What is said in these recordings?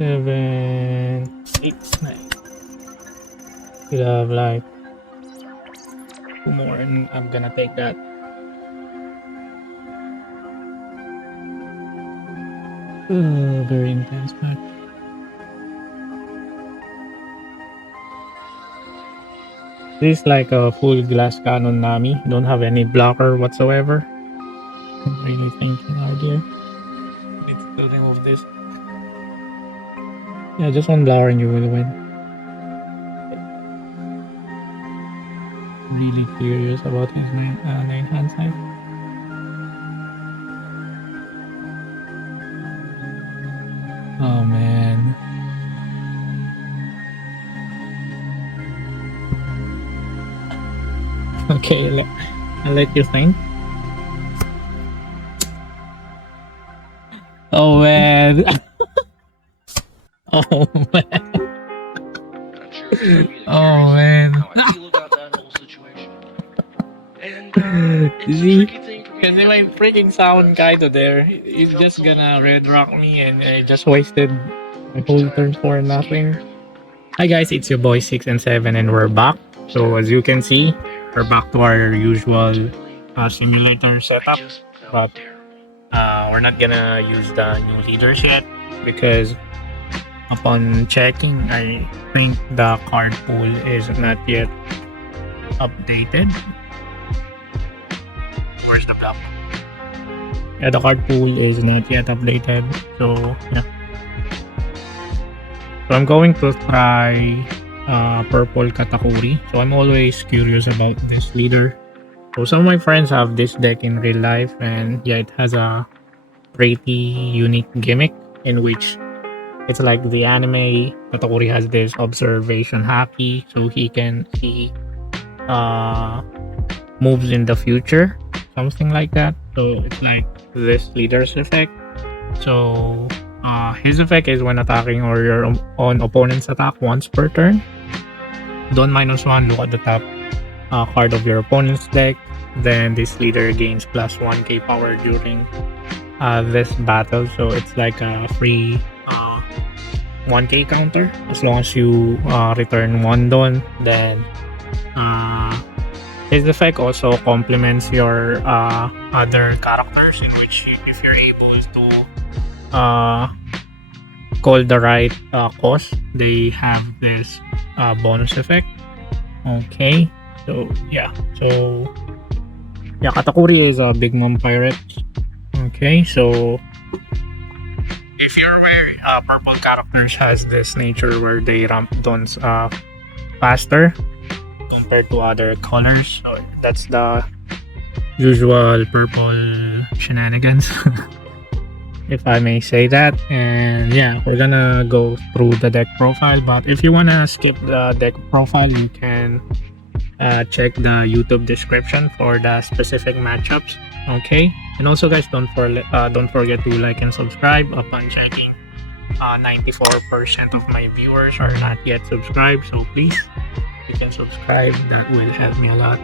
7, 8, 9. We'll have like 2 more, and I'm gonna take that. Very intense match. This is like a full glass cannon Nami. Don't have any blocker whatsoever. I'm really thinking hard here. Need to remove this. Yeah, just one blocker and you will win. Really curious about his nine hand side. Oh man. Okay, I'll let you think. Oh man. Oh man. Oh man. See? Kasi may freaking sound guy to there. He's just gonna red rock me and I just wasted my whole turn for nothing. Hi guys, it's your boy 6 and 7 and we're back. So as you can see, we're back to our usual simulator setup. But we're not gonna use the new leaders yet because upon checking, I think the card pool is not yet updated. Where's the block? Yeah, the card pool is not yet updated. So yeah. So I'm going to try Purple Katakuri. So I'm always curious about this leader. So some of my friends have this deck in real life, and yeah, it has a pretty unique gimmick in which it's like the anime. Katakuri has this observation haki, so he can see moves in the future, something like that. So it's like this leader's effect. So his effect is when attacking or your on opponent's attack once per turn. Don't -1, look at the top card of your opponent's deck. Then this leader gains plus 1k power during this battle. So it's like a free 1k counter as long as you return 1 don. Then his effect also complements your other characters, in which if you're able to call the right cost, they have this bonus effect. Okay, so yeah, Katakuri is a big mom pirate. Okay, so if you're aware, purple characters has this nature where they ramp dons faster compared to other colors. So that's the usual purple shenanigans. If I may say that. And yeah, we're gonna go through the deck profile, but if you wanna skip the deck profile, you can check the YouTube description for the specific matchups. Okay, and also guys, don't forget to like and subscribe. Upon checking, 94% of my viewers are not yet subscribed, so please, you can subscribe. That will help me a lot.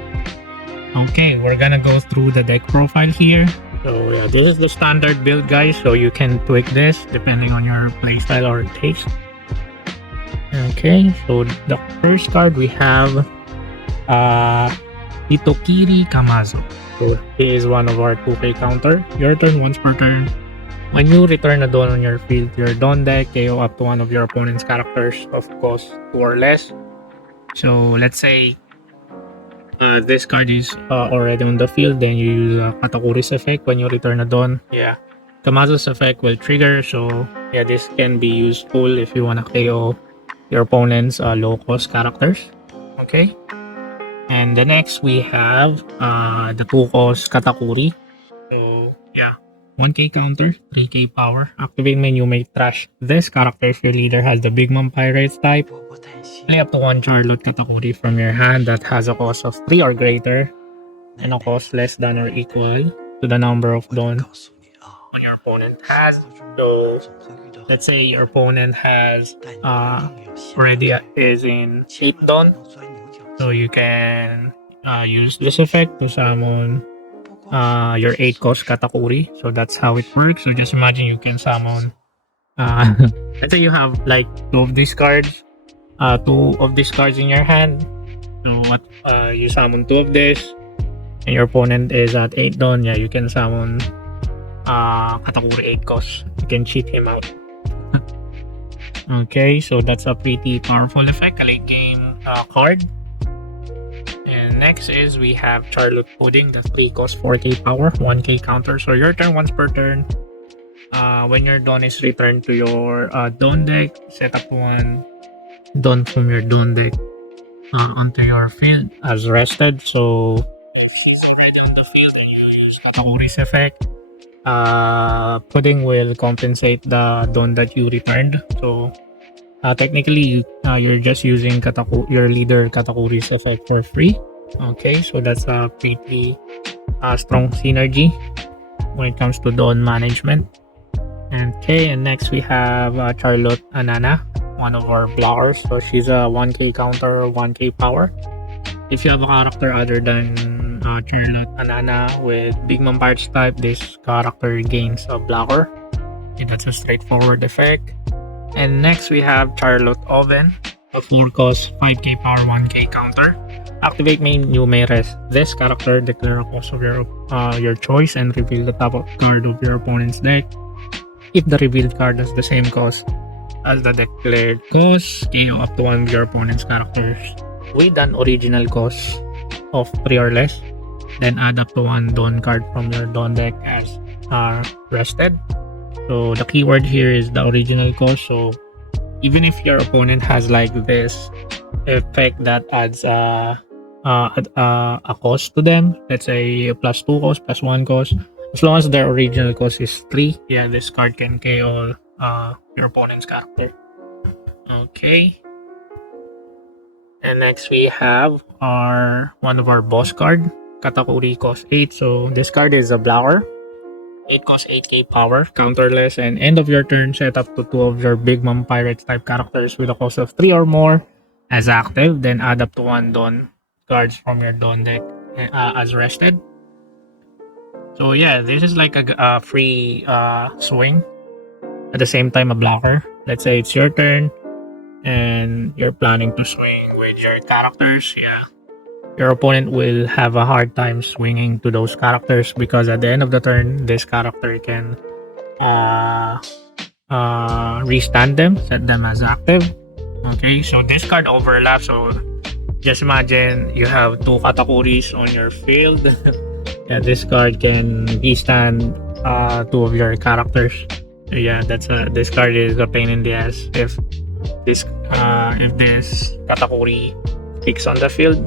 Okay, we're gonna go through the deck profile here. So yeah, this is the standard build guys, so you can tweak this depending on your playstyle or taste. Okay, so the first card we have Hitokiri Kamazo. So he is one of our 2k counter. Your turn once per turn. When you return a don on your field, your don deck KO up to one of your opponent's characters of cost 2 or less. So let's say this card is already on the field, then you use Katakuri's effect when you return a don. Yeah, Kamazo's effect will trigger, so yeah, this can be useful if you wanna KO your opponent's low cost characters. Okay, and the next we have the 2 cost Katakuri. So yeah, 1k counter, 3k power. Activate menu may trash this character if your leader has the Big Mom Pirates type. Play up to 1 Charlotte Katakuri from your hand that has a cost of 3 or greater and a cost less than or equal to the number of don your opponent has. So let's say your opponent has already is in 8 don, so you can use this effect to summon your 8 cost Katakuri. So that's how it works. So just imagine you can summon Let's say you have like two of these cards in your hand. So what you summon two of this, and your opponent is at 8 down. Yeah, you can summon Katakuri 8 cost. You can cheat him out. Okay, so that's a pretty powerful effect, a late game card. And next is we have Charlotte Pudding, the 3 cost 4k power, 1k counter. So your turn once per turn. When your Dawn is returned to your Dawn deck, set up one Dawn from your Dawn deck onto your field as rested. So if she's already on the field and you use Katakuri's effect, Pudding will compensate the Dawn that you returned. So technically, you're just using your leader Katakuri's effect for free. Okay, so that's a pretty strong synergy when it comes to Dawn management. Okay, and next we have Charlotte Anana, one of our blockers. So she's a 1k counter, 1k power. If you have a character other than Charlotte Anana with Big Mom Pirates type, this character gains a blocker. Okay, that's a straightforward effect. And next we have Charlotte Oven, a 4 cost 5k power 1k counter. Activate main, you may rest this character, declare a cost of your choice, and reveal the top card of your opponent's deck. If the revealed card has the same cost as the declared cost, KO up to one of your opponent's characters with an original cost of 3 or less. Then add up to one Dawn card from your Dawn deck as rested. So the keyword here is the original cost. So even if your opponent has like this effect that adds a cost to them, let's say plus 2 cost, plus 1 cost, as long as their original cost is 3, yeah, this card can KO your opponent's character. Okay. And next we have one of our boss card, Katakuri cost 8. So this card is a blocker. 8 cost 8k power, counterless, and end of your turn, set up to 2 of your Big Mom Pirates type characters with a cost of 3 or more as active, then add up to 1 Dawn cards from your Dawn deck as rested. So yeah, this is like a free swing, at the same time a blocker. Let's say it's your turn and you're planning to swing with your characters. Yeah, your opponent will have a hard time swinging to those characters because at the end of the turn, this character can restand them, set them as active. Okay, so this card overlaps. So just imagine you have 2 Katakuris on your field. Yeah, this card can restand 2 of your characters. Yeah, this card is a pain in the ass if this Katakuri picks on the field.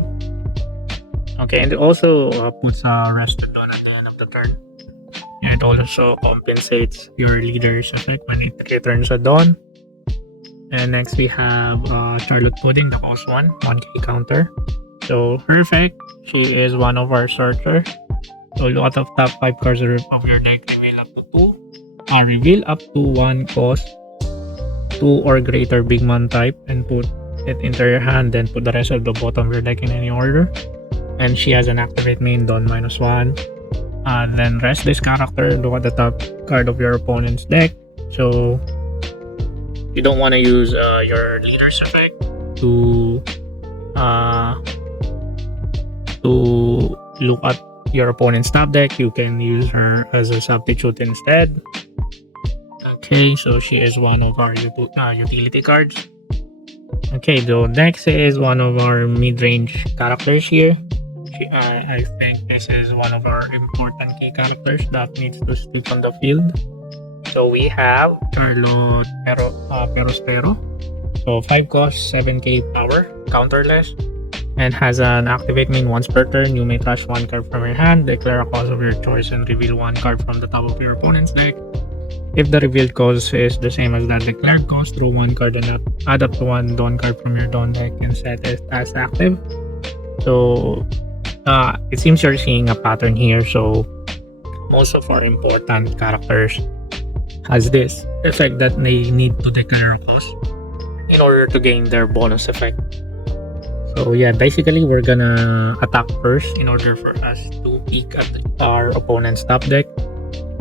Okay, and it also puts a rested Dawn at the end of the turn. And it also compensates your leader's effect when it returns a Dawn. And next we have Charlotte Pudding, the cost 1k counter. So her effect, she is one of our searcher. So look at the top 5 cards of your deck, reveal up to 1 cost 2 or greater Big Mom type, and put it into your hand, then put the rest of the bottom of your deck in any order. And she has an activate main Dawn -1. Then rest this character, look at the top card of your opponent's deck. So you don't want to use your leader's effect to look at your opponent's top deck. You can use her as a substitute instead. Okay, so she is one of our utility cards. Okay, the next is one of our mid-range characters here. I think this is one of our important key characters that needs to stick on the field. So we have Charlotte Perostero. So 5 cost, 7k power, counterless, and has an activate main once per turn. You may trash 1 card from your hand, declare a cost of your choice, and reveal 1 card from the top of your opponent's deck. If the revealed cost is the same as that declared cost, throw 1 card and add up to 1 Dawn card from your Dawn deck and set it as active. So it seems you're seeing a pattern here. So most of our important characters has this effect that they need to declare a cost in order to gain their bonus effect. So yeah, basically we're gonna attack first in order for us to peek at our opponent's top deck,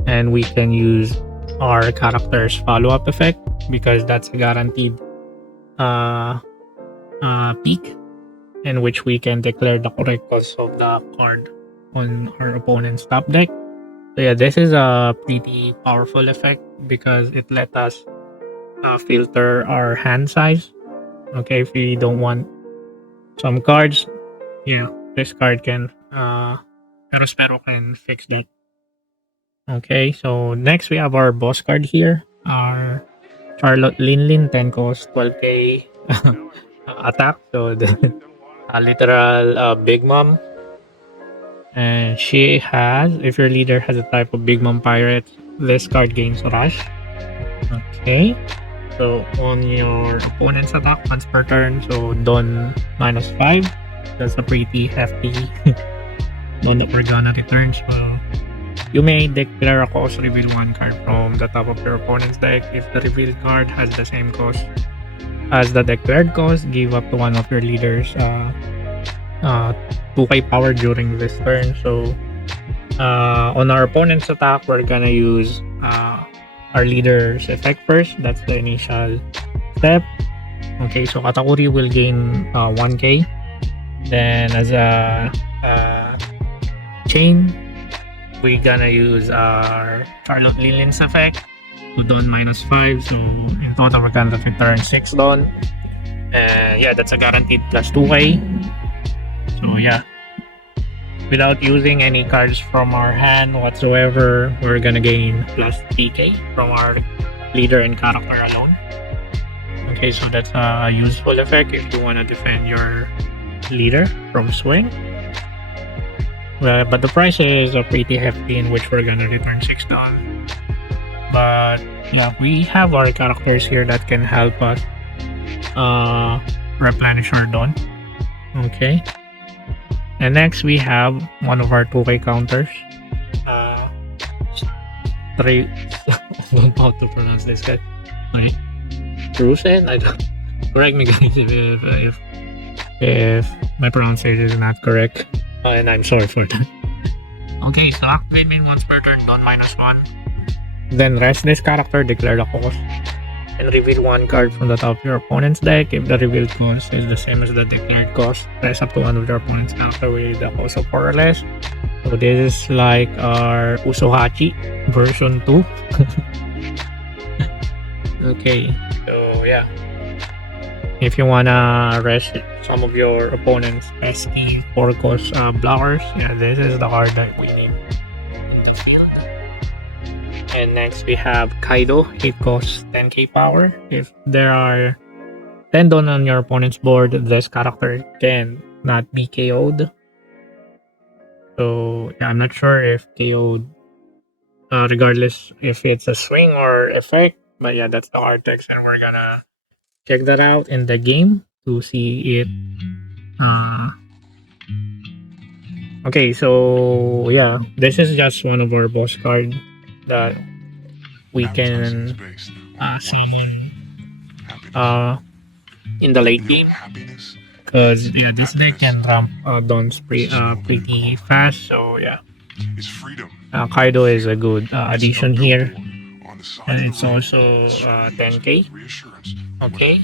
and we can use our character's follow-up effect because that's a guaranteed peak in which we can declare the correct cost of the card on our opponent's top deck. So yeah, this is a pretty powerful effect because it let us filter our hand size. Okay, if we don't want some cards, yeah, this card can Perospero can fix that. Okay, so next we have our boss card here. Our Charlotte Linlin 10 cost 12k attack. So the literal Big Mom. And she has, if your leader has a type of Big Mom Pirate, this card gains Rush. Okay. So on your opponent's attack once per turn, so Don -5. That's a pretty hefty Don that we're gonna return. So you may declare a cost reveal one card from the top of your opponent's deck. If the reveal card has the same cost as the declared cost, give up to one of your leaders 2k power during this turn. So on our opponent's attack, we're gonna use our leader's effect first. That's the initial step. Okay, so Katakuri will gain 1k. Then as a chain, we're gonna use our Charlotte Lilin's effect to Don -5. So in total, we're gonna return 6 Don. And yeah, that's a guaranteed plus 2k. So yeah, without using any cards from our hand whatsoever, we're gonna gain plus 3k from our leader and character alone. Okay, so that's a useful effect if you want to defend your leader from swing. Well, but the price is pretty hefty, in which we're gonna return 6 down. But yeah, we have our characters here that can help us replenish our Dawn. Okay. And next we have one of our 2k counters. Three. I don't know how to pronounce this guy. Wait. Rusen? I don't. Correct me, guys, if my pronunciation is not correct. And I'm sorry for that. Okay, so activate main once per turn, Dawn -1. Then rest this character, declare the cost, and reveal one card from the top of your opponent's deck. If the revealed cost is the same as the declared cost, press up to one of your opponent's character with the cost of 4 or less. So this is like our Haki version 2. Okay, so yeah. If you wanna rest some of your opponent's pesky 4 cost blockers, yeah, this is the card that we need in the field. And next we have Kaido. It costs 10k power. If there are 10 Dawn on your opponent's board, this character can not be KO'd. So yeah, I'm not sure if KO'd regardless if it's a swing or effect. But yeah, that's the hard text, and we're gonna check that out in the game to see it. Okay, so yeah, this is just one of our boss card that we can summon in the late game. Because yeah, this deck can ramp Dawn's pretty fast. So yeah, Kaido is a good addition here. And it's also 10k. Okay,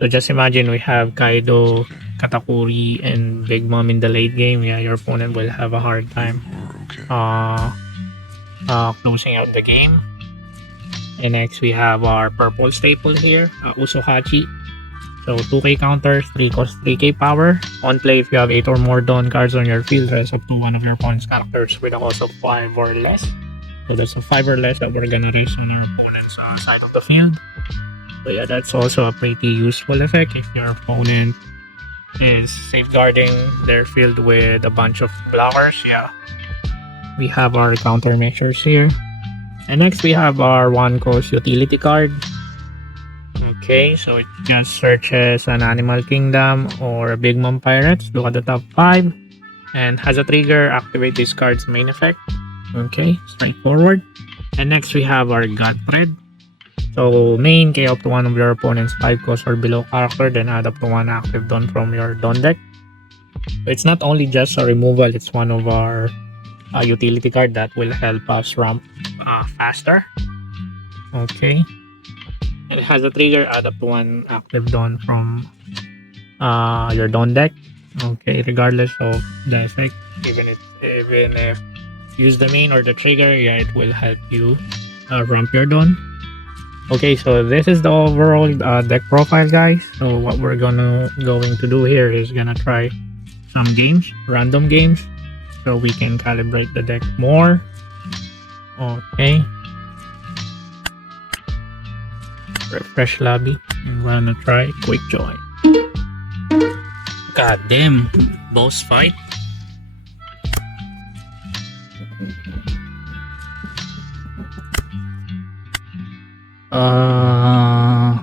so just imagine we have Kaido, Katakuri, and Big Mom in the late game. Yeah, your opponent will have a hard time closing out the game. And next we have our purple staple here, Haki. So 2k counter, 3 cost 3k power. On play, if you have 8 or more Dawn cards on your field, rest up to one of your opponent's characters with a cost of 5 or less. So that's a 5 or less that we're gonna raise on our opponent's side of the field. So yeah, that's also a pretty useful effect if your opponent is safeguarding their field with a bunch of blockers. Yeah, we have our countermeasures here. And next we have our 1 cost utility card. Okay, so it just searches an Animal Kingdom or a Big Mom Pirates. Look at the top 5 and has a trigger. Activate this card's main effect. Okay, straightforward. And next we have our Godthread. So main, KO up to one of your opponent's 5 cost or below character, then add up to 1 active Dawn from your Dawn deck. So it's not only just a removal, it's one of our utility card that will help us ramp faster. Okay. It has a trigger, add up to one active Dawn from your Dawn deck. Okay, regardless of the effect, even if use the main or the trigger, yeah, it will help you ramp your Dawn. Okay, so this is the overall deck profile, guys. So what we're going to do here is gonna try some games, random games, so we can calibrate the deck more. Okay, refresh lobby. I'm gonna try quick join. God damn, boss fight. Uh,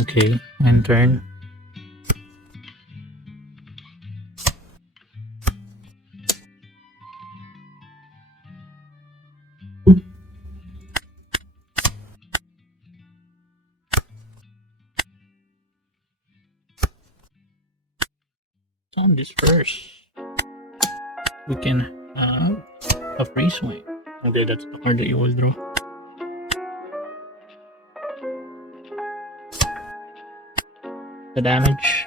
okay, and turn. On this first, we can have a free swing. Okay, that's the card that you will draw. The damage.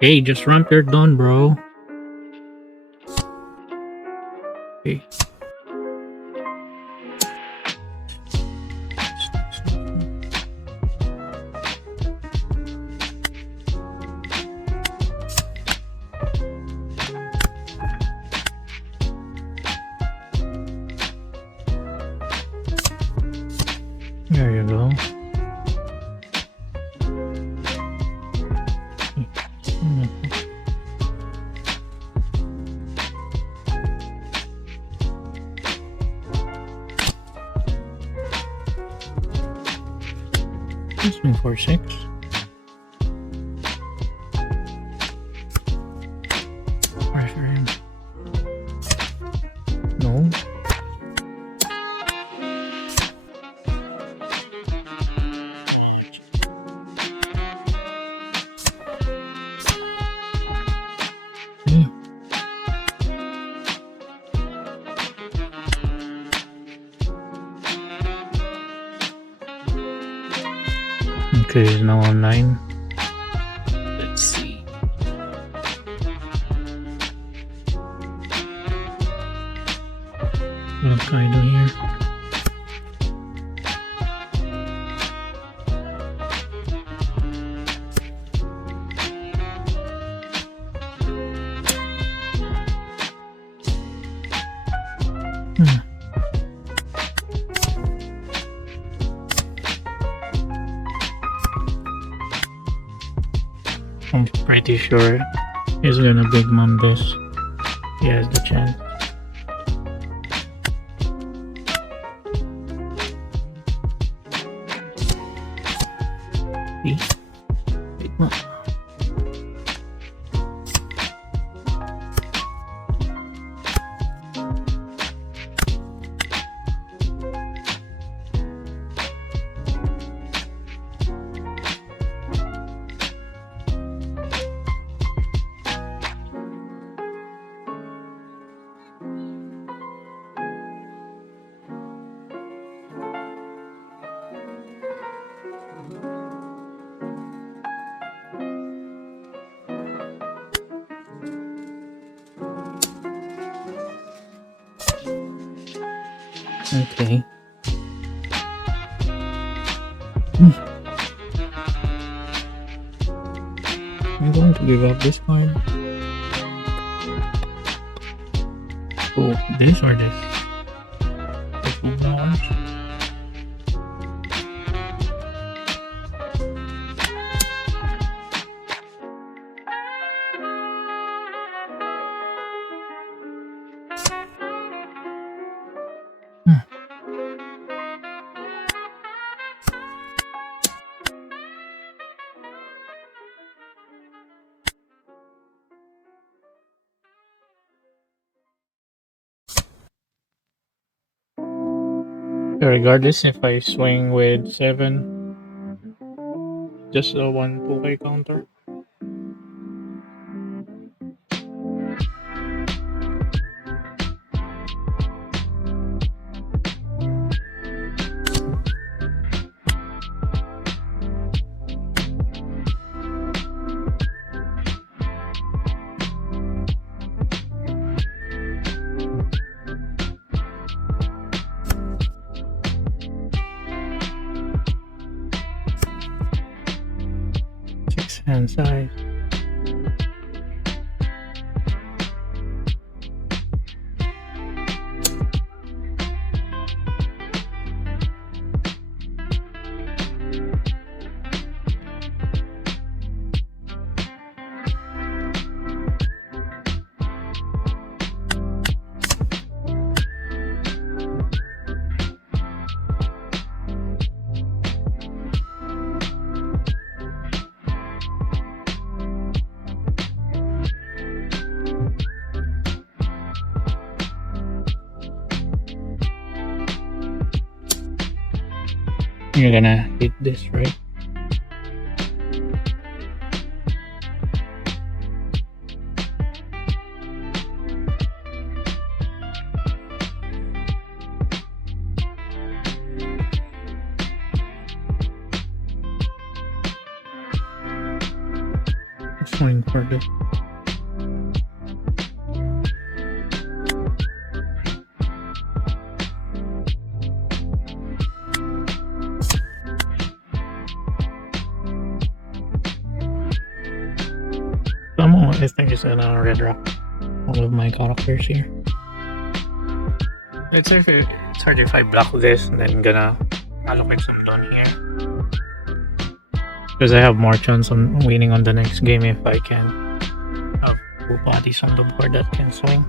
Hey, just run your Dawn, bro. Okay. There you go. Swing for 6. Pressure him. No. Okay, he's now on 9. Let's see. What can I do here? I'm pretty sure he's gonna big mom this. He has the chance. See? Big mom. Okay. I'm going to give up this card. Oh, this or this? This one dollars. Regardless if I swing with 7, just a 1 2K counter. hand size. You're gonna hit this, right? Swing for this. I think it's gonna red rock all of my characters here. Let's say it's hard if I block this and then gonna allocate some down here. Because I have more chance on winning on the next game if I can have two bodies on the board that can swing.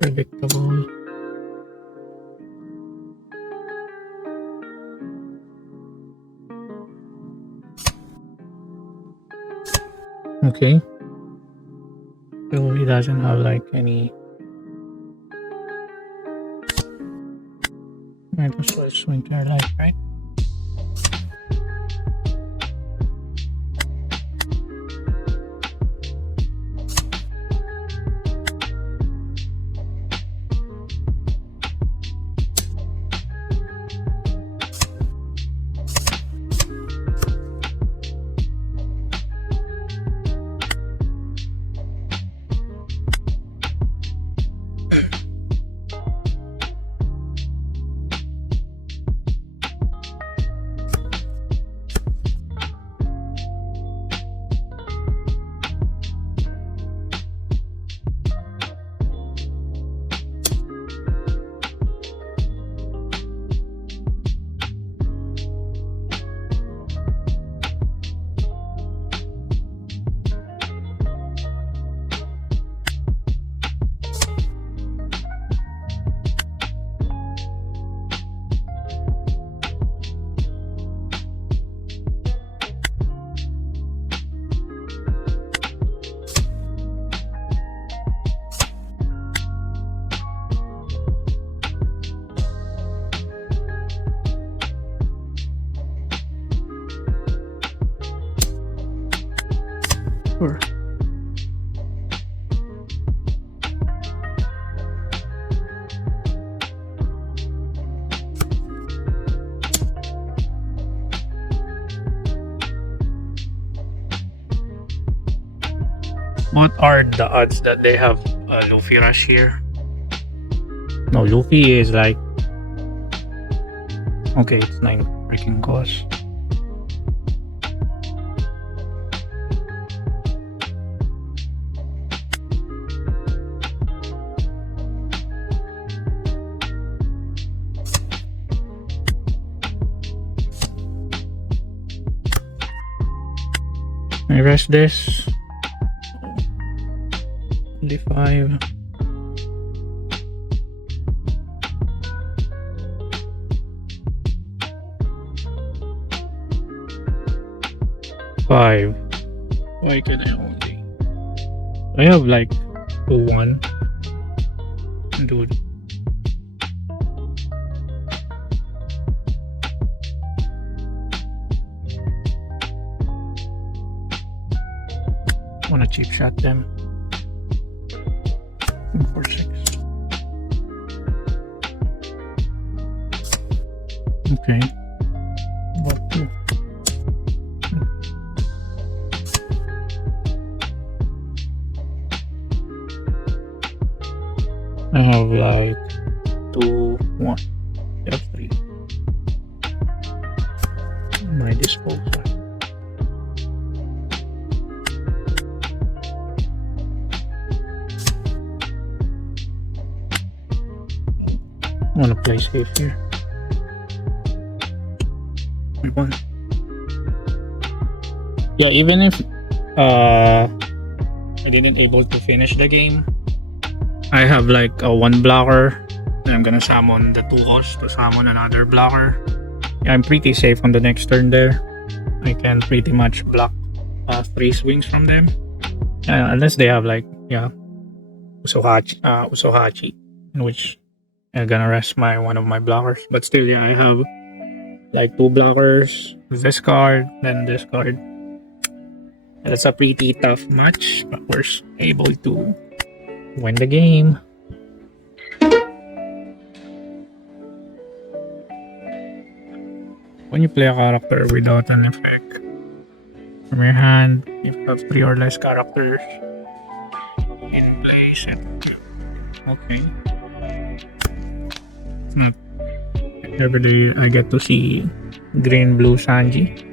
Predictable. Okay. So he doesn't have like any. Might as well swing to our life, right? Sure. What are the odds that they have a Luffy rush here? No, Luffy is like... Okay, it's 9 freaking costs. I rest this. 5. Why can I only? I have like 2-1. Dude. Wanna cheap shot them. 4-6. Okay. What to? I have like 2, 1, I have 3. My disposal. I wanna play safe here. Yeah, even if I didn't able to finish the game, I have like a 1 blocker. And I'm gonna summon the 2 hosts to summon another blocker. Yeah, I'm pretty safe on the next turn there. I can pretty much block 3 swings from them. Unless they have like, yeah, Usohachi, in which I'm gonna rest one of my blockers. But still, yeah, I have like 2 blockers, this card, then this card. That's a pretty tough match, but we're able to win the game. When you play a character without an effect from your hand, if you have 3 or less characters in place, okay. It's not every day I get to see green blue SANJI.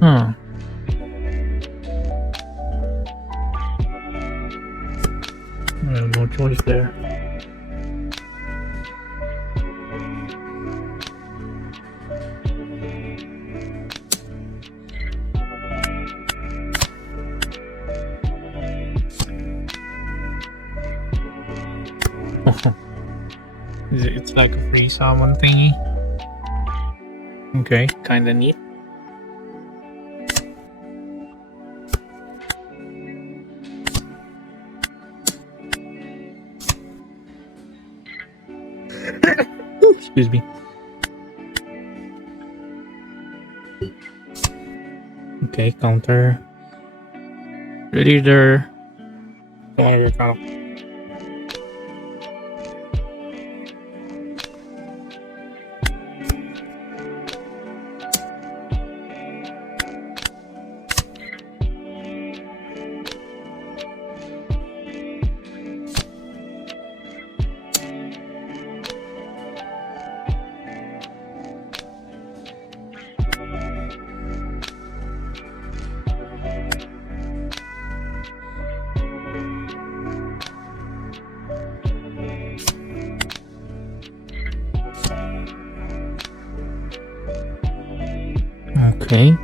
Huh. Well, no choice there. It's like a free summon thingy. Okay, kinda neat. Excuse me. Okay, counter. Leader. Fire count. Okay.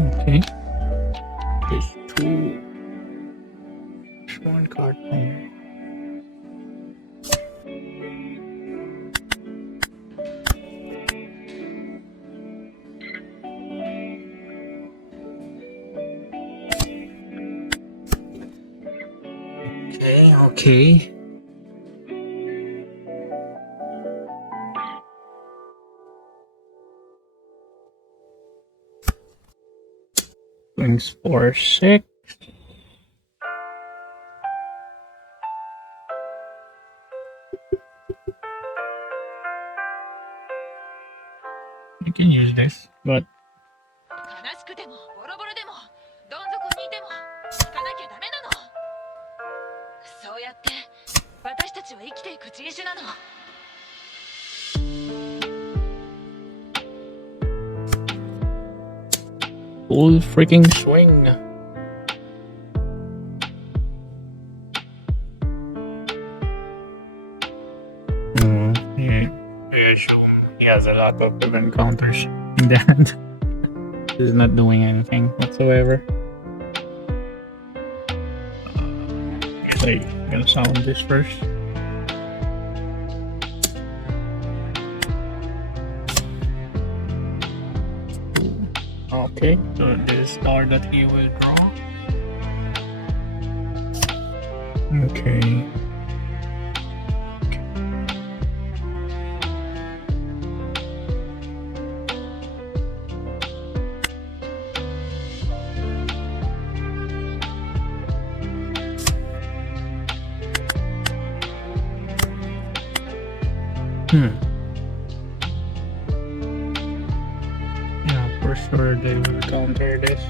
Okay. There's 2. There's 1 card here. Okay. Swings 4, 6. You can use this, but 悲しくてもボロボロでもどん底にいても引かなきゃダメなの。そうやって私たちは生きていく人種なの。full freaking swing. Yeah, I assume he has a lot of event counters in the hand. He's not doing anything whatsoever. Wait, I'm gonna sound this first. Okay, so this is the card that he will draw. Okay. Yeah, for sure they will counter this.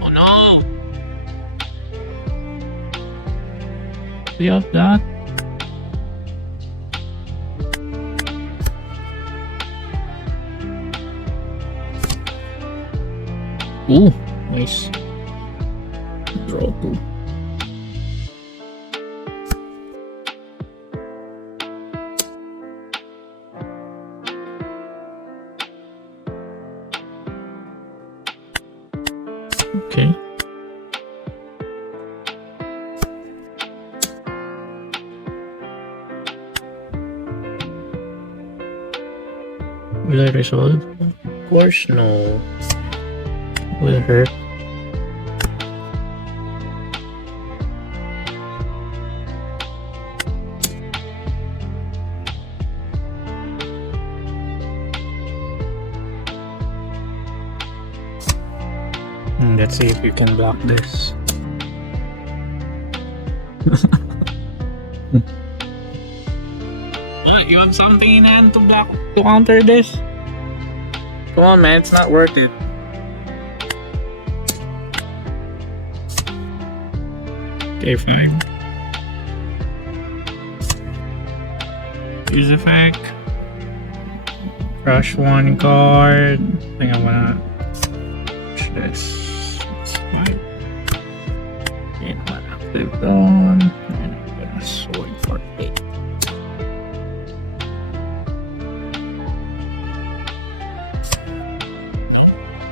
Oh no! Do you have that? Ooh, nice. Draw two. Okay. Will I resolve? Of course no. Will hurt. Let's see if you can block this. What? You have something in hand to block to counter this? Come on, man, it's not worth it. Okay, fine. Use effect. Crush one card. I think I'm gonna push this. It's fine. Okay, I'm gonna active dawn. And I'm gonna sword for 8.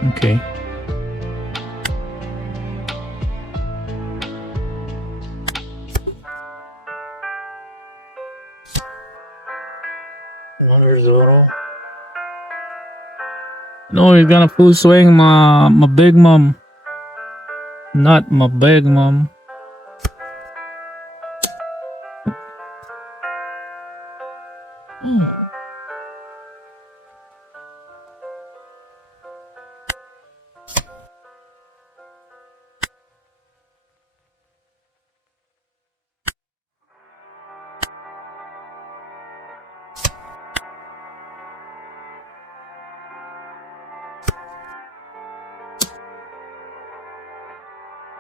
Okay. Another Zoro. No, he's gonna full swing my big mom. Not my big mom.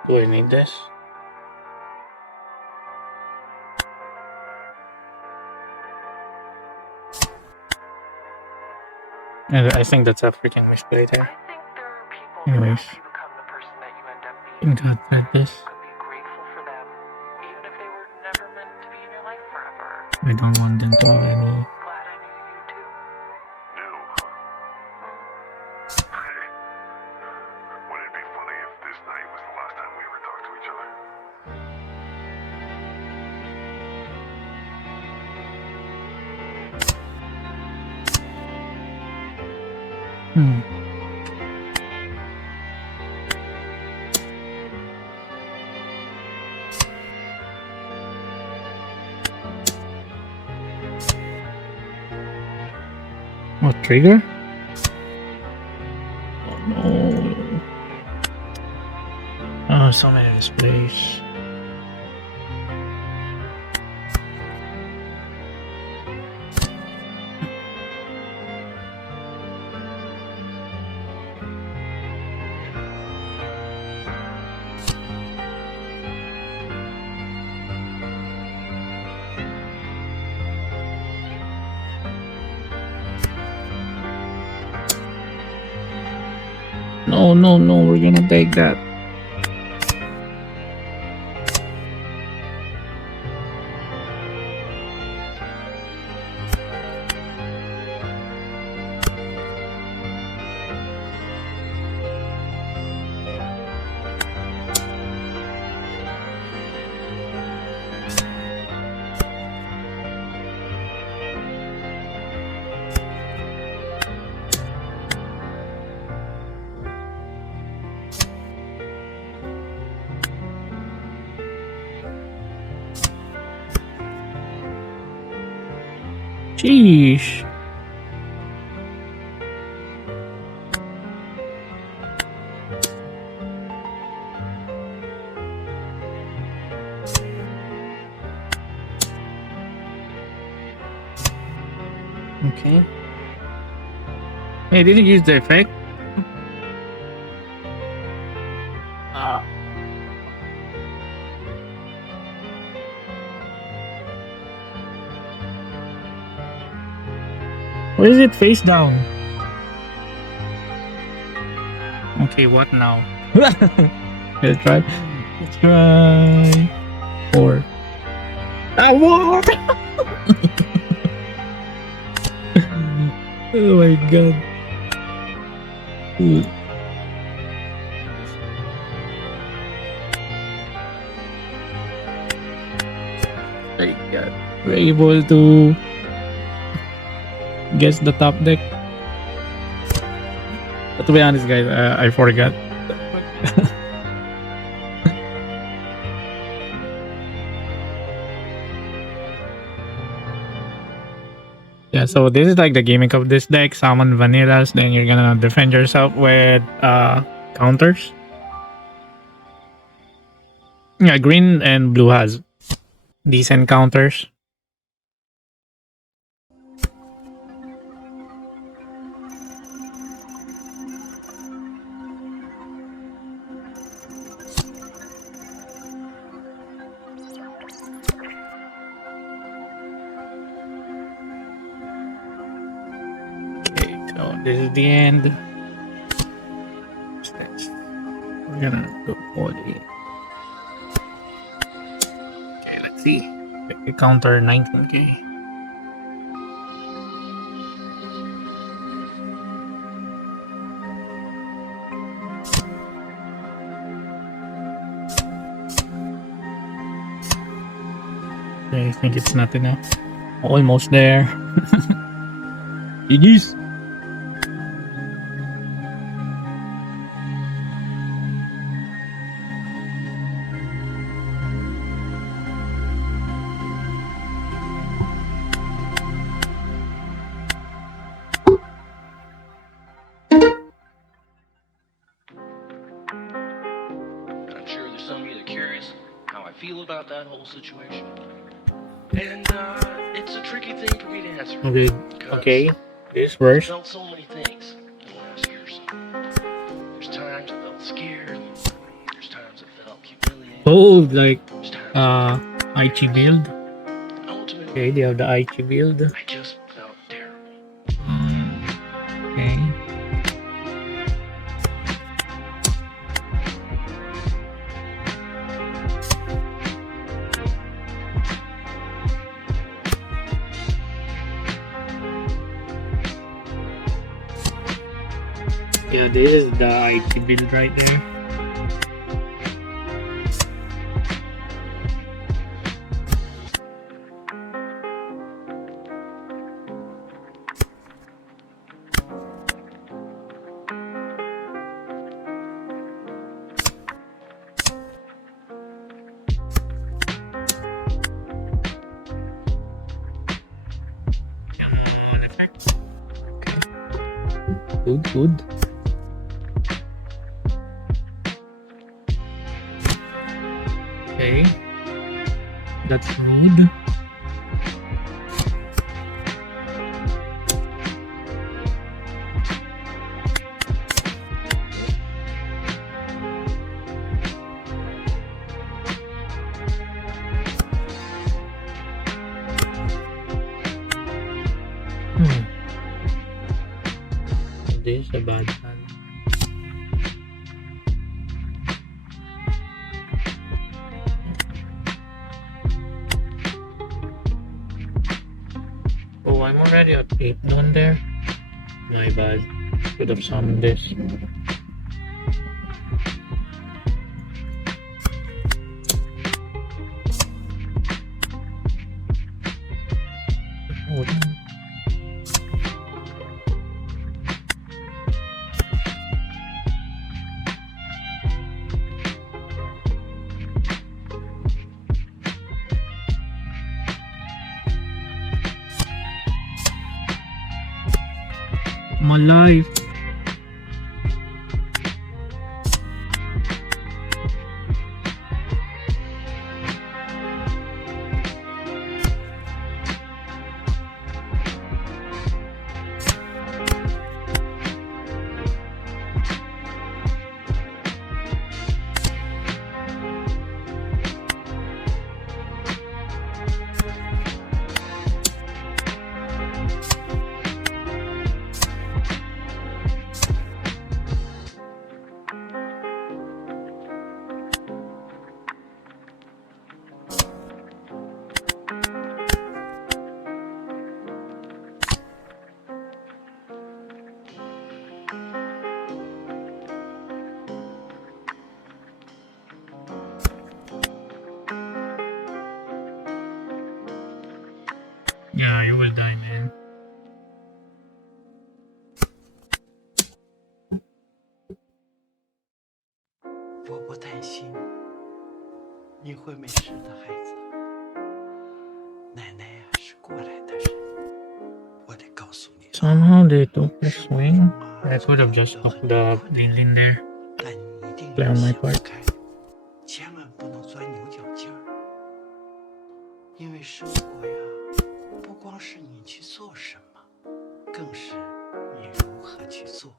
Do I need this? I think that's a freaking misplay there. I think there are people Anyways. who become the person that you end up I being. think I'd like this. You could be grateful for them, even if they were never meant to be in your life forever. I don't want them to have any. Glad I knew you too. New, huh? Hey, wouldn't it be funny if this night was the last time we ever talked to each other? What, trigger? Oh no. Oh, so many displays. No, no, no, we're gonna take that. Sheesh. Okay. Hey, did you use the effect? Where is it face down? Okay, what now? Let's try. Let's try. 4. Ah, what? Oh my god. Ooh. My god. We're able to guess the top deck. But to be honest, guys, I forgot. Yeah, so this is like the gimmick of this deck. Summon vanillas, then you're gonna defend yourself with counters. Yeah, green and blue has decent counters. Okay, so this is the end. What's next? We're gonna go for the. Okay, let's see. Okay, counter 19k. I think it's not enough. Almost there. GG's. I'm sure there's some of you that are curious how I feel about that whole situation. And it's a tricky thing for me to answer. Okay. because Okay. This I've works. felt so many things in the last year or so. There's times I felt scared. There's times I felt humiliated. Oh, like There's times Aichi build. and ultimately, Okay, they have the Aichi build. I just felt terrible. Okay. Yeah, this is the Aichi build right here. Good, good. Okay. That's good. This is a bad hand. Oh, I'm already at 8 down there. My bad. Should have summoned this. Oh, damn. My life. Yeah, you will die, man. 我不担心，你会没事的，孩子。奶奶呀是过来的人，我得告诉你。 Somehow they took a swing. I could have just took the Lin there. 但你一定 Play 要 on my 想 part. 开，千万不能钻牛角尖儿。因为生活呀，不光是你去做什么，更是你如何去做。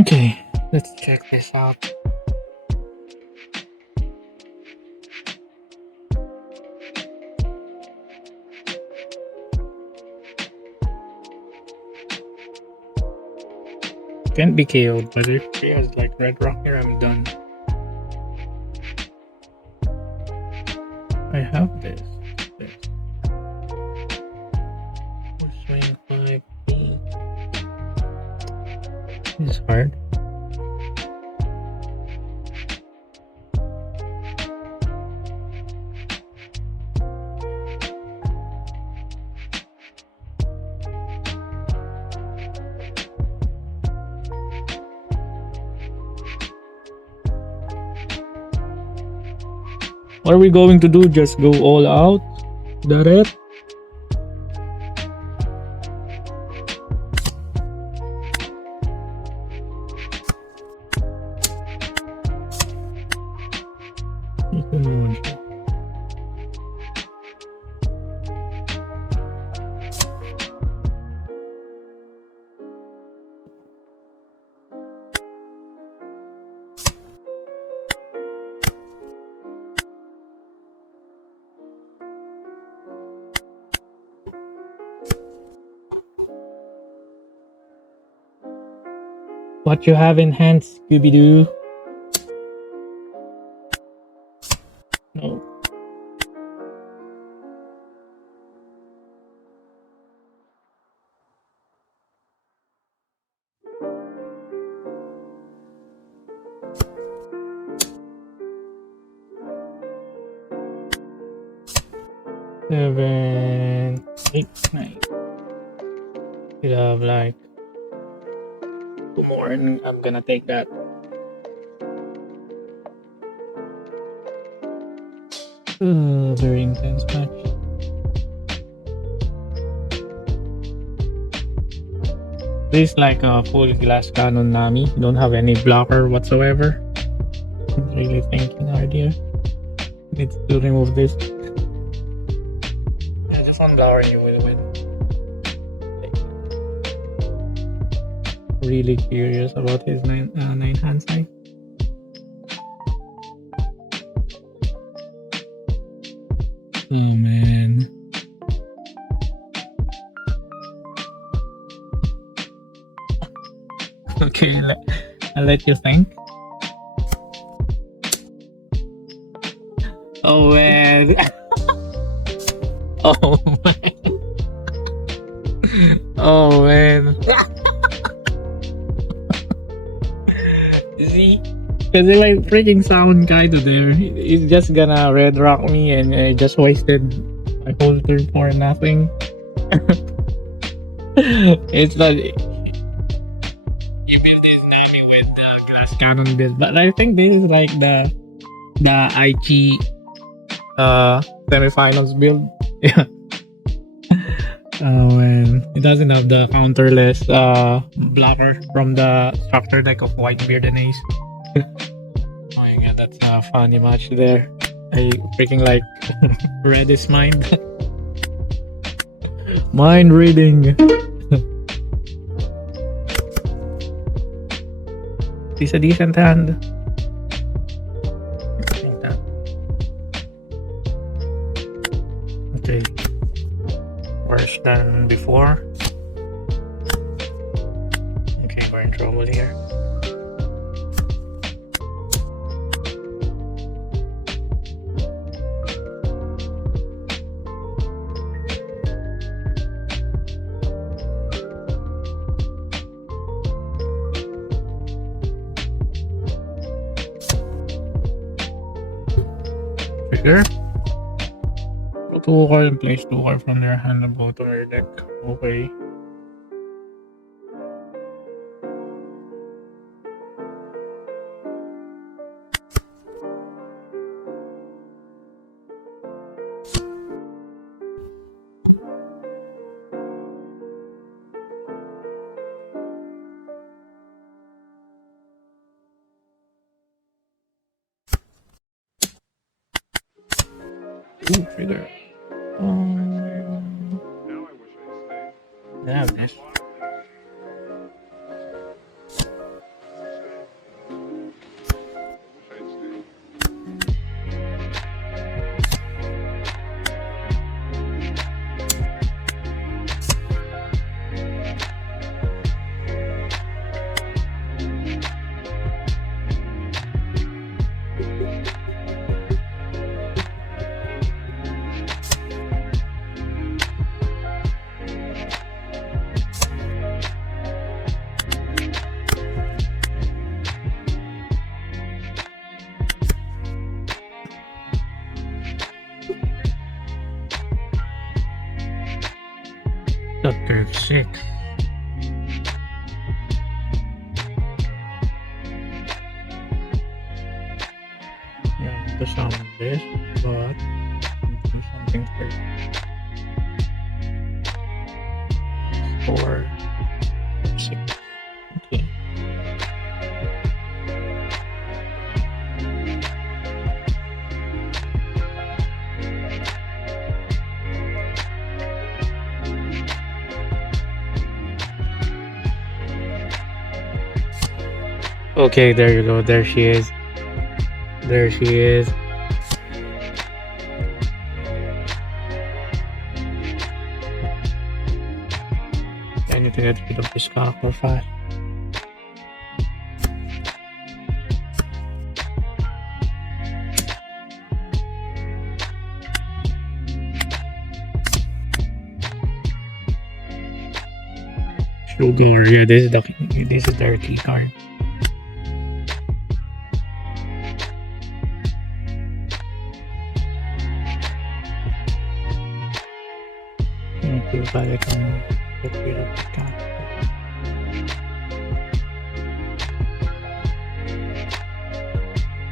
Okay, let's check this out. Can't be KO'd, but if he has like red rock here, I'm done. I have this. Swing 5 feet. This is hard. What are we going to do? Just go all out? That it? What you have in hand, Scooby-Doo? No. Seven, 8, 9. You have like 2 more, and I'm gonna take that. Very intense match. This is like a full glass cannon Nami. You don't have any blocker whatsoever. I'm really thinking hard here. Needs to remove this. Yeah, just one blower you will win. Really curious about his 9 hand size. Oh man. Okay, I'll let you think. Oh man. Oh man. Oh man. See? Because my freaking sound guy to there, he's just gonna red rock me and I just wasted my whole turn for nothing. It's not. He built his Nami with the glass cannon build, but I think this is like the IG semifinals build. Yeah. Oh man, it doesn't have the counterless blocker from the structure deck of Whitebeard and Ace. Oh my god, that's a funny match there. I freaking like read his mind. Mind reading. It's a decent hand. Okay. Worse than before. Okay, we're in trouble here. Trigger. Put 2 card and place 2 card from their hand and bottom of your deck. Okay. Ooh, trigger. Damn this. Chapter 6. Yeah, to summon this, but do something first. 4, 6. Okay. Okay, there you go. There she is. There she is. I need to get rid of this character fast. Sugar, yeah, this is their key card. Okay, but I can get rid of the character.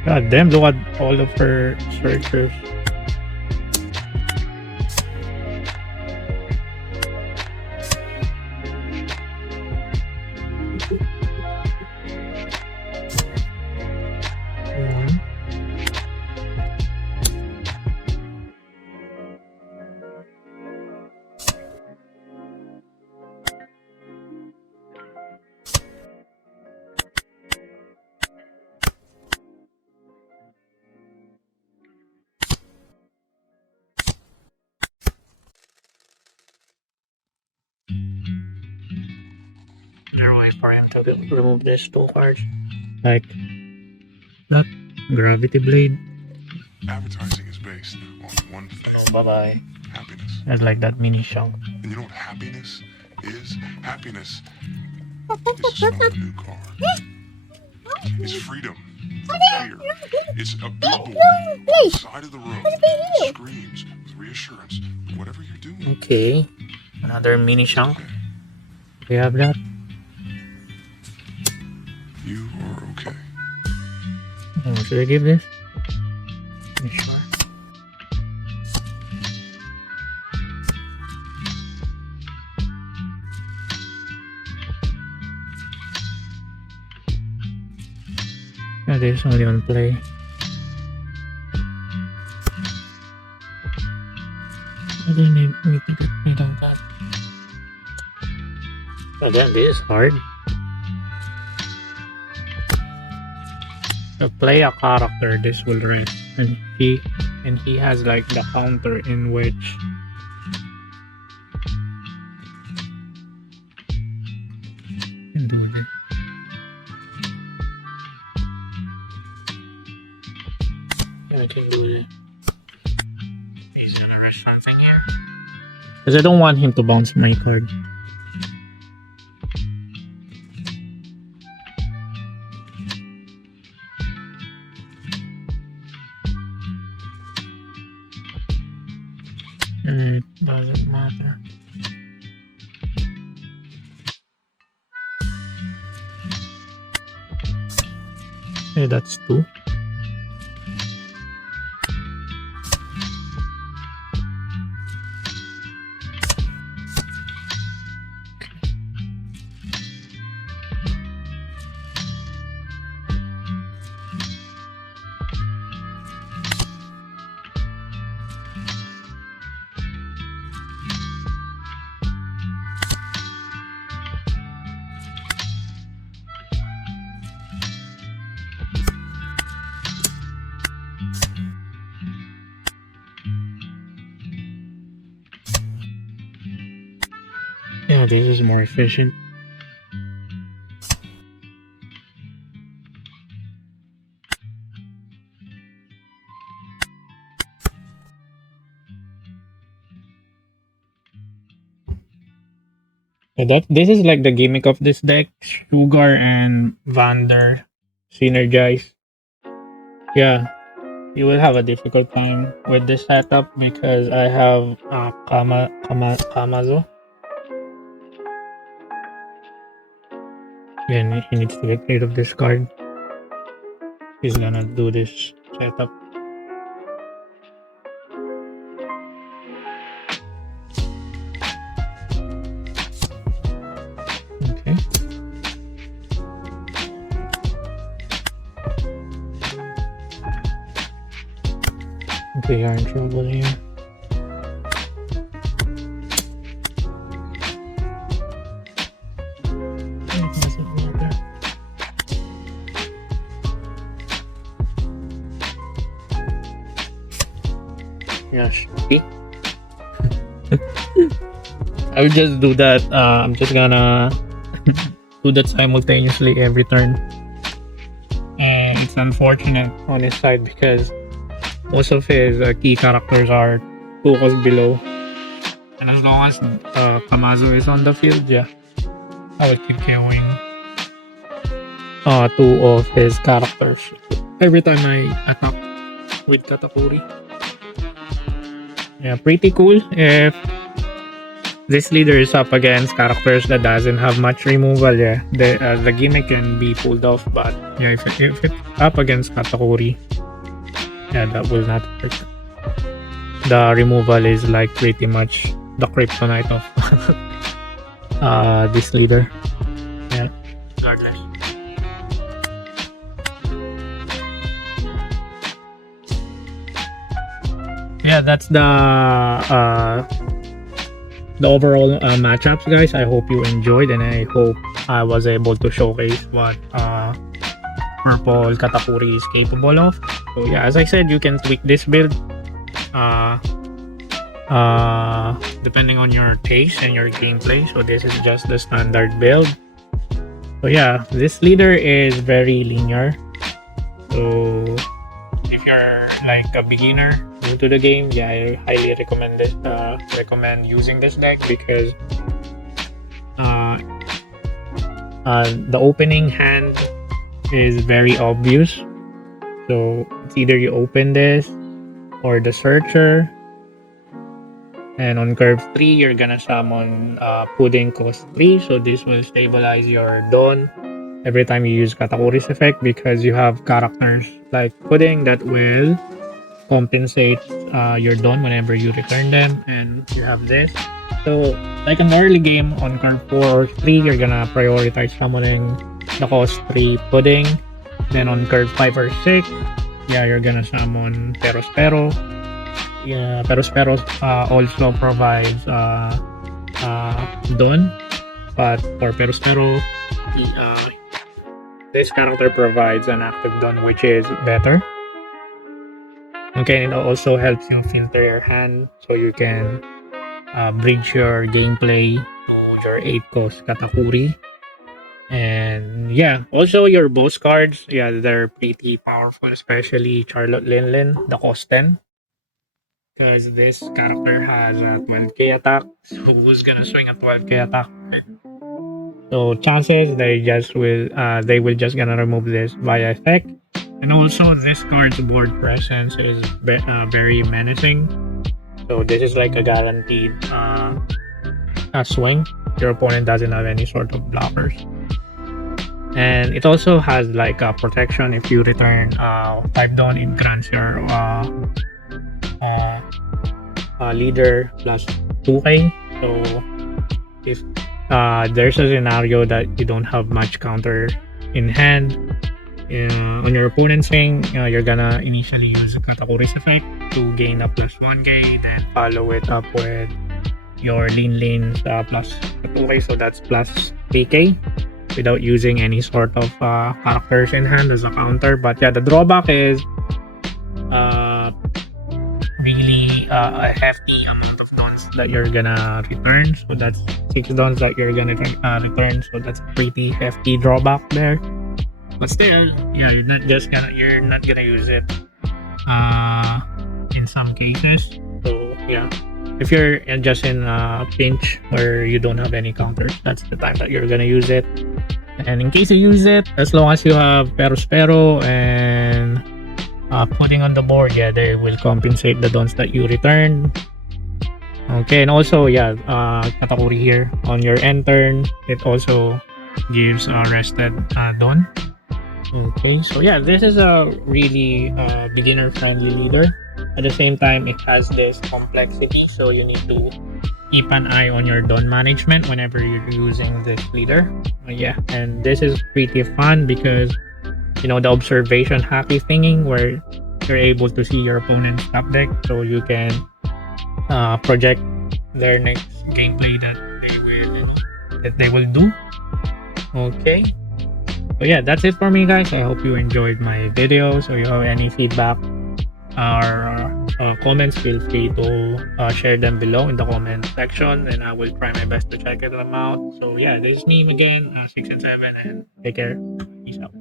God damn, look at all of her searchers. One. There way for him to remove these 2 cards. Like that. Gravity Blade. Advertising is based on one thing: Bye-bye. happiness. There's like that mini chunk. And you know what happiness is? Happiness is the smell of a new car. It's freedom from fear. It's a billboard on the side of the road that screams with reassurance that whatever you're doing, Okay. Another mini chunk. okay. We have that. You are okay. Oh, should I give this? You sure? Yeah, this only on play. I didn't need me to get rid of that. Again, this is hard. To play a character, this will rest, and he has like the counter in which I can do that. He's gonna rest something here because I don't want him to bounce my card. It doesn't matter. Okay, that's 2. Yeah, this is more efficient. So this is like the gimmick of this deck. Sugar and Vander synergize. Yeah, you will have a difficult time with this setup because I have Kamazo. And he needs to get rid of this card. He's gonna do this setup. Okay. Okay, you're in trouble here. It doesn't matter. Yeah, see? I will just do that. I'm just gonna do that simultaneously every turn. And it's unfortunate on his side because most of his key characters are 2 costs below. And as long as Kamazo is on the field, yeah, I will keep KOing 2 of his characters every time I attack with Katakuri. Yeah, pretty cool if this leader is up against characters that doesn't have much removal. Yeah, the gimmick can be pulled off, but yeah, if it's up against Katakuri, yeah, that will not work. The removal is like pretty much the kryptonite of this leader. Yeah, regardless. Yeah, that's the overall matchups, guys. I hope you enjoyed, and I hope I was able to showcase what Purple Katakuri is capable of. So yeah, as I said, you can tweak this build depending on your taste and your gameplay. So this is just the standard build. So yeah, this leader is very linear. So if you're like a beginner, you into the game, yeah, I highly recommend it. Recommend using this deck because the opening hand is very obvious. So it's either you open this or the searcher, and on curve 3 you're gonna summon Pudding cost 3, so this will stabilize your Dawn every time you use Katakuri's effect, because you have characters like Pudding that will compensate your Dawn whenever you return them, and you have this. So like in the early game on curve 4 or 3, you're gonna prioritize summoning the cost 3 Pudding. Then on curve 5 or 6, yeah, you're gonna summon Perospero. Yeah, Perospero also provides Dawn, but for Perospero, this character provides an active Dawn, which is better. Okay, and it also helps you filter your hand so you can bridge your gameplay to your 8 cost Katakuri. And yeah, also your boss cards, yeah, they're pretty powerful, especially Charlotte Linlin, the cost 10. Because this character has a 12k attack. So who's gonna swing a 12k attack? So chances they will just gonna remove this via effect. And also this card's board presence is very menacing. So this is like a guaranteed swing. Your opponent doesn't have any sort of blockers. And it also has like a protection. If you return 5 Dawn, it grants your leader plus 2k. So if there's a scenario that you don't have much counter in hand on your opponent's swing, you're gonna initially use Katakuri's effect to gain a plus 1k, then follow it up with your Linlin's plus 2k, so that's plus 3k without using any sort of characters in hand as a counter. But yeah, the drawback is really a hefty amount of dons that you're gonna return. So that's 6 dons that you're gonna return. So that's a pretty hefty drawback there. But still, yeah, you're not gonna use it in some cases. So yeah, if you're just in a pinch where you don't have any counters, that's the time that you're gonna use it. And in case you use it, as long as you have Perospero and Pudding on the board, yeah, they will compensate the dons that you return. Okay, and also, yeah, Katakuri here on your end turn, it also gives a rested Don. Okay, so yeah, this is a really beginner friendly leader. At the same time, it has this complexity, so you need to keep an eye on your Don management whenever you're using this leader. Yeah, and this is pretty fun because the observation Haki thingy, where you're able to see your opponent's top deck, so you can project their next gameplay that they will do. Okay, so yeah, that's it for me, guys. I hope you enjoyed my video. So you have any feedback or comments, feel free to share them below in the comment section, and I will try my best to check them out. So yeah, this is me again, 6 and 7, and take care. Peace out.